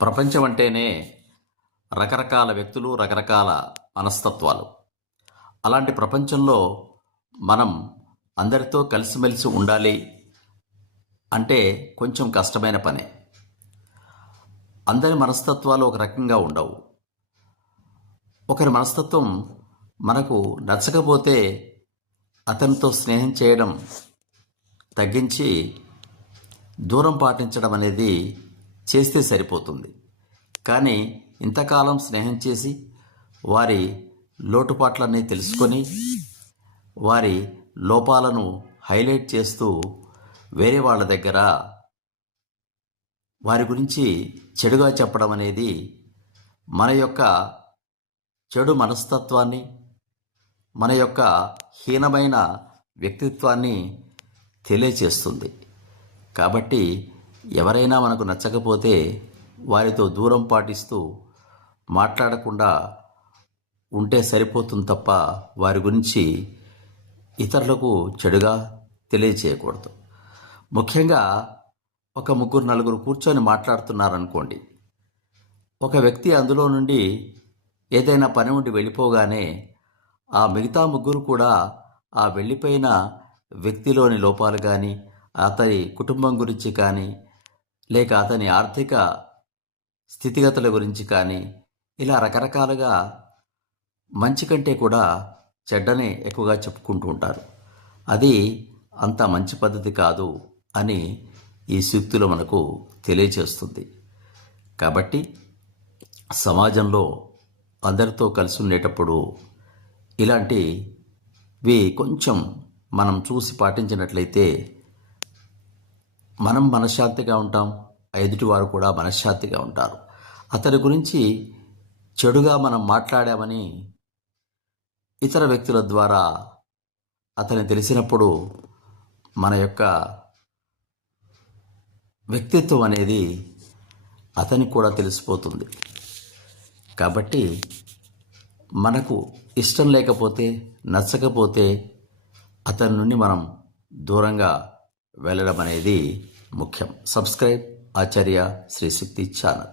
ప్రపంచం అంటేనే రకరకాల వ్యక్తులు రకరకాల మనస్తత్వాలు. అలాంటి ప్రపంచంలో మనం అందరితో కలిసిమెలిసి ఉండాలి అంటే కొంచెం కష్టమైన పనే. అందరి మనస్తత్వాలు ఒక రకంగా ఉండవు. ఒకరి మనస్తత్వం మనకు నచ్చకపోతే అతనితో స్నేహం చేయడం తగ్గించి దూరం పాటించడం అనేది చేస్తే సరిపోతుంది. కానీ ఇంతకాలం స్నేహం చేసి వారి లోటుపాట్లన్నీ తెలుసుకొని వారి లోపాలను హైలైట్ చేస్తూ వేరే వాళ్ళ దగ్గర వారి గురించి చెడుగా చెప్పడం అనేది మన యొక్క చెడు మనస్తత్వాన్ని మన యొక్క హీనమైన వ్యక్తిత్వాన్ని తెలియచేస్తుంది. కాబట్టి ఎవరైనా మనకు నచ్చకపోతే వారితో దూరం పాటిస్తూ మాట్లాడకుండా ఉంటే సరిపోతుంది తప్ప వారి గురించి ఇతరులకు చెడుగా తెలియచేయకూడదు. ముఖ్యంగా ఒక ముగ్గురు నలుగురు కూర్చొని మాట్లాడుతున్నారనుకోండి. ఒక వ్యక్తి అందులో నుండి ఏదైనా పని ఉండి వెళ్ళిపోగానే ఆ మిగతా ముగ్గురు కూడా ఆ వెళ్ళిపోయిన వ్యక్తిలోని లోపాలు కానీ అతని కుటుంబం గురించి కానీ లేక అతని ఆర్థిక స్థితిగతుల గురించి కానీ ఇలా రకరకాలుగా మంచి కంటే కూడా చెడ్డనే ఎక్కువగా చెప్పుకుంటూ ఉంటారు. అది అంత మంచి పద్ధతి కాదు అని ఈ సూక్తులు మనకు తెలియచేస్తుంది. కాబట్టి సమాజంలో అందరితో కలిసి ఉండేటప్పుడు ఇలాంటివి కొంచెం మనం చూసి పాటించినట్లయితే మనం మనశ్శాంతిగా ఉంటాం ఎదుటివారు కూడా మనశ్శాంతిగా ఉంటారు. అతని గురించి చెడుగా మనం మాట్లాడామని ఇతర వ్యక్తుల ద్వారా అతని తెలిసినప్పుడు మన యొక్క వ్యక్తిత్వం అనేది అతనికి కూడా తెలిసిపోతుంది. కాబట్టి మనకు ఇష్టం లేకపోతే నచ్చకపోతే అతని నుండి మనం దూరంగా వెళ్ళడం అనేది ముఖ్యం సబ్స్క్రైబ్ ఆచార్య శ్రీ శక్తి ఛానల్